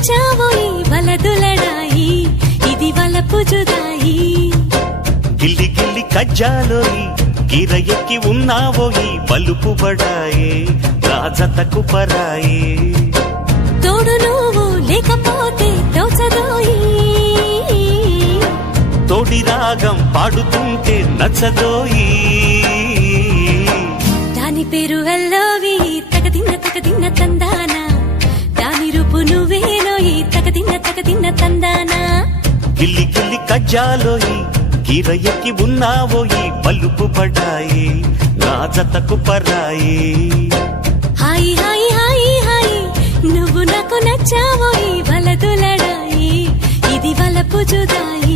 నచ్చావోయి వలదులడాయి ఇది వలపు జుదాయి గిల్లి గిల్లి కజ్జాలోయి గిర ఎక్కి ఉన్నావోయి బలుపు బడాయే రాజతకు పరాయే తోడు నువ్వు లేకపోతే తోచదోయి తోడి రాగం పాడుతుంటే నచ్చదోయి దాని పేరు అల్లోవి తగదిన్న తందానా దాని రూపు నువ్వేనోయి తగదిన్న తందానా గిల్లి గిల్లి కజ్జాలోయి గిర ఎక్కి ఉన్నావోయి బలుపు బడాయే రాజతకు పరాయే హాయి హాయి హాయి హాయి నువ్వు నాకు నచ్చావోయి వలదులడాయి ఇది వలపు జుదాయి